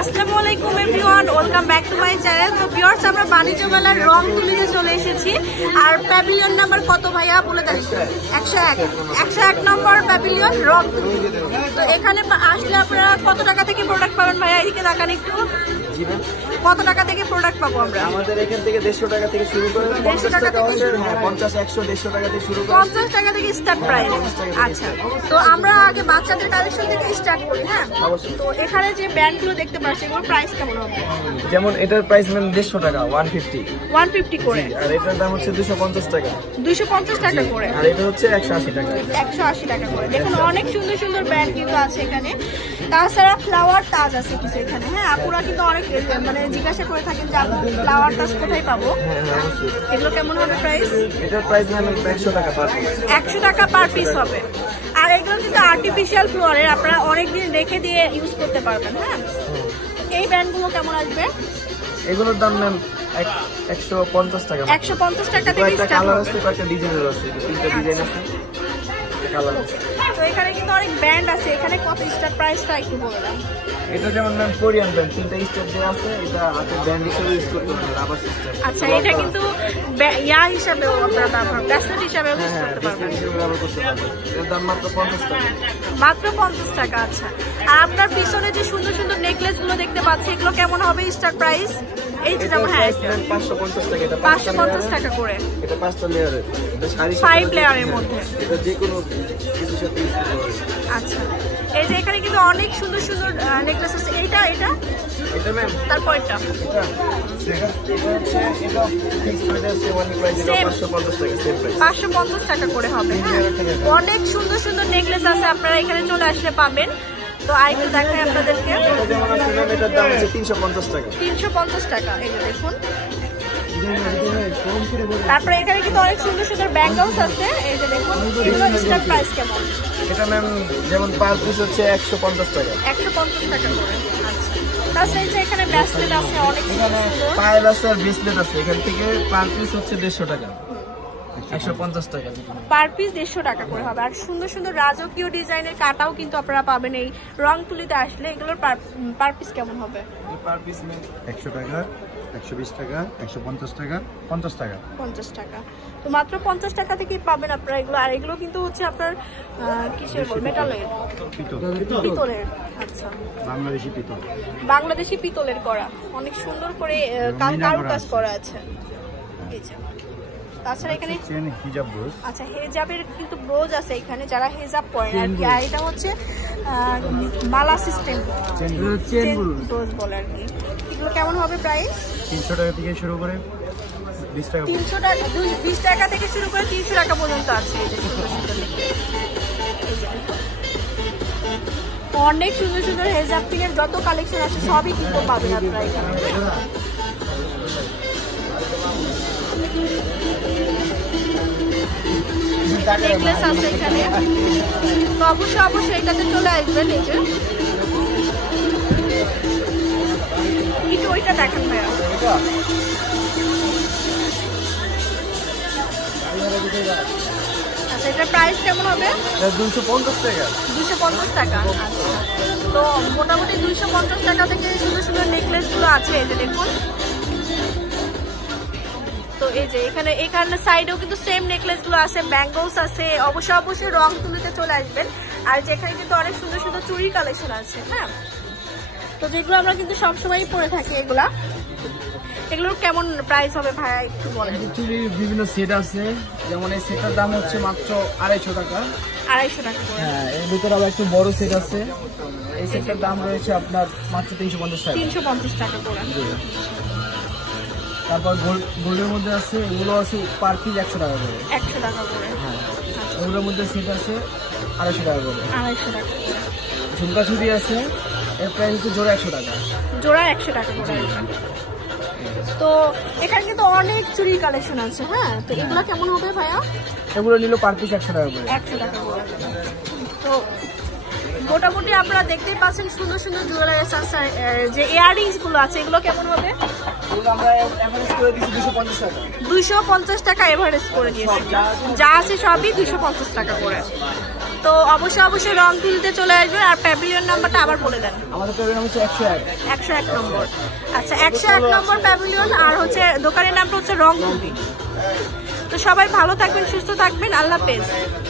আসসালামু আলাইকুম everyone, welcome back to my channel. তো ভিউয়ার্স, আমরা বাণিজ্য মেলার রংতুলিতে চলে এসেছি। আর প্যাভিলিয়ন নাম্বার কত ভাইয়া বলে দেন? 101 নম্বর প্যাভিলিয়ন রংতুলি। তো এখানে আসলে আপনারা কত টাকা থেকে প্রোডাক্ট পাবেন ভাইয়া? এদিকে দেখান একটু, কত টাকা থেকে প্রোডাক্ট পাবো আমরা? আমাদের এখান থেকে 150 টাকা থেকে শুরু করে 150 টাকা থেকে শুরু, 50 100 150 টাকা থেকে শুরু করে 50 টাকা থেকে স্টার্ট প্রাইস। আচ্ছা, তো আমরা আগে বাচ্চাদের কালেকশন থেকে স্টার্ট করি। হ্যাঁ, তো এখানে যে ব্যান্ডগুলো দেখতে পাচ্ছি এগুলোর প্রাইস কেমন হবে? যেমন এটার প্রাইস ম্যাম 150 টাকা, 150 করে। আর এটার দাম হচ্ছে 250 টাকা, 250 টাকা করে। আর এটা হচ্ছে 180 টাকা, 180 টাকা করে। দেখুন অনেক সুন্দর সুন্দর ব্যান্ড কিন্তু আছে এখানে। তাছাড়া ফ্লাওয়ার তাজ আছে কিছু এখানে। হ্যাঁ, আপুরা কিন্তু অনেক মানে জিজ্ঞাসা করে থাকেন যে আপু ফ্লাওয়ার তাজ কোথায় পাবো। এগুলো কেমন হবে প্রাইস? এটার প্রাইস ম্যাম 100 টাকা পার পিস, 100 টাকা পার পিস হবে। আর এগুলো কিন্তু আর্টিফিশিয়াল ফ্লোয়ারের, আপনারা অনেকদিন রেখে দিয়ে ইউজ করতে পারবেন। হ্যাঁ, এই ব্যান্ডগুলো কেমন আসবে? এগুলোর দাম ম্যাম 150 টাকা, 150 টাকা থেকে একটা স্টার্ট কালার হবে। আছে, একটা ডিজাইনের আছে, তিনটা ডিজাইন আছে, কালার আছে। তো এখানে কিন্তু অনেক ব্যান্ড আছে। এখানে কত স্টার্ট প্রাইসটা একটু বলে দাও। এটা যেমন ম্যাম কোরিয়ান ব্যান্ড, তিনটা স্টেপ দেওয়া আছে, এটা হাতে ব্যান্ড হিসেবে ইউজ করতে পারবেন, রাবার সিস্টেম। আচ্ছা, এটা কিন্তু ইয়া হিসাবেও আপনারা ব্যবহার, ব্রেসলেট হিসাবেও ইউজ করতে পারবেন। এর দাম মাত্র 50 টাকা, মাত্র 50 টাকা। আচ্ছা, আর আপনার পিছনে যে সুন্দর সুন্দর নেকলেস গুলো দেখতে পাচ্ছি এগুলো কেমন হবে স্টার্ট প্রাইস? এই যে যেমন, হ্যাঁ, 550 টাকা, এটা 550 টাকা করে। এটা 5টা লেয়ারের, এটা শাড়ি 5 লেয়ারের মধ্যে। এটা যে কোনো কিছুর সাথে ইউজ করতে পারবেন। আচ্ছা, এই যে এখানে কিন্তু অনেক সুন্দর সুন্দর নেকলেস আছে। এটা এটা ম্যাম তারপরটা এটা হচ্ছে, এটা ফিক্স প্রাইস আছে, ওয়ান প্রাইস এটা 550 টাকা, সেম প্রাইস 550 টাকা করে হবে। হ্যাঁ, অনেক সুন্দর সুন্দর নেকলেস আছে, আপনারা এখানে চলে আসলে পাবেন। তো আরেকটু দেখাই আপনাদেরকে। যেমন আছে ম্যাম, এটার দাম হচ্ছে 350 টাকা, 350 টাকা। এই যে দেখুন। তারপরে এখানে কিন্তু অনেক সুন্দর সুন্দর ব্যাঙ্গলস আছে। এই যে দেখুন, এগুলো স্টার্ট প্রাইস কেমন? এটা ম্যাম যেমন পার পিস হচ্ছে 150 টাকা, 150 টাকা করে। আচ্ছা, তাছাড়া এই যে এখানে ব্রেসলেট আছে অনেক এখানে সুন্দর। পায়েল আছে আর ব্রেসলেট আছে, এখান থেকে পার পিস হচ্ছে 150 টাকা, 150 টাকা পার পিস 150 টাকা করে হবে। আর সুন্দর সুন্দর রাজকীয় ডিজাইনের কাটাও কিন্তু আপনারা পাবেন এই রংতুলিতে আসলে। এগুলোর পার পিস কেমন হবে? পার পিস 100 টাকা, 120 টাকা, 150 টাকা, 50 টাকা, 50 টাকা। তো মাত্র 50 টাকা থেকেই পাবেন আপনারা এগুলো। আর এগুলো কিন্তু হচ্ছে আপনার কিসের বল, মেটালের, পিতলের। আচ্ছা, বাংলাদেশি পিতল, বাংলাদেশি পিতলের করা, অনেক সুন্দর করে কারুকাজ করা আছে। এই যে তাছাড়া এখানে হিজাব ব্রোজ, আচ্ছা, হেজাবের কিন্তু ব্রোজ আছে এখানে, যারা হেজাব পরেন আর কি। আর এটা হচ্ছে মালা সিস্টেম, চেন ব্রোজ বলে আর কি। এগুলো কেমন হবে প্রাইস? 300 টাকা থেকে শুরু করে 20 টাকা, 300 টাকা, 20 টাকা থেকে শুরু করে 300 টাকা পর্যন্ত আছে। এই যে সুন্দর সুন্দর অনেক সুন্দর সুন্দর হেজাব থেকে যত কালেকশন আছে সবই কিন্তু পাবেন আপনারা এখানে। নেকলেস আছে এখানে, তো অবশ্যই এটাতে চলে আসবেন। এই যে একটু ওইটা দেখেন ভাইয়া। আচ্ছা, এটার প্রাইস কেমন হবে? 250 টাকা, 250 টাকা। আচ্ছা, তো মোটামুটি 250 টাকা থেকে সুন্দর সুন্দর নেকলেস গুলো আছে। এই যে দেখুন। তো এই যে এখানে সাইডেও কিন্তু সেম নেকলেস গুলো আছে, ব্যাঙ্গলস আছে। অবশ্যই রংতুলিতে চলে আসবেন। আর যেখানে কিন্তু অনেক সুন্দর সুন্দর চুড়ি কালেকশন আছে। হ্যাঁ, তো যেগুলো আমরা কিন্তু সবসময়ই পরে থাকি এগুলোর কেমন প্রাইস হবে ভাইয়া একটু বলেন? চুড়ির বিভিন্ন সেট আছে, যেমন এই সেটটার দাম হচ্ছে মাত্র 250 টাকা, 250 টাকা করে। হ্যাঁ, এর ভিতরে আবার একটু বড় সেট আছে, এই সেটটার দাম রয়েছে আপনার মাত্র 350 টাকা, 350 টাকা করে। তারপর গোল্ডের মধ্যে আছে, এগুলো আছে পার পিস 100 টাকা করে, 100 টাকা করে। হ্যাঁ, এগুলোর মধ্যে সেট আছে 250 টাকা করে, 250 টাকা করে। ঝুমকা চুড়ি আছে, এর প্রাইস হচ্ছে জোড়া 100 টাকা, জোড়া 100 টাকা করে। তো এখানে কিন্তু অনেক চুড়ি কালেকশন আছে। হ্যাঁ, তো এগুলো কেমন হবে ভাইয়া? এগুলো নিল পার পিস 100 টাকা করে, 100 টাকা করে। তো মোটামুটি আপনারা দেখতেই পাচ্ছেন সুন্দর সুন্দর জুয়েলারিস আছে। যে ইয়াররিংস গুলো আছে এগুলো কেমন হবে? এগুলো আমরা এভারেজ করে দিচ্ছি 250 টাকা, 250 টাকা এভারেজ করে দিয়েছি। যা আছে সবই 250 টাকা করে। তো অবশ্যই রং তুলতে চলে আসবেন। আর প্যাভিলিয়ন নাম্বারটা আবার বলে দেন। আমাদের প্যাভিলিয়ন হচ্ছে 101। 101 নম্বর। আচ্ছা 101 নম্বর প্যাভিলিয়ন। আর হচ্ছে দোকানের নামটা হচ্ছে রং তুলি। তো সবাই ভালো থাকবেন, সুস্থ থাকবেন, আল্লাহ হাফেজ।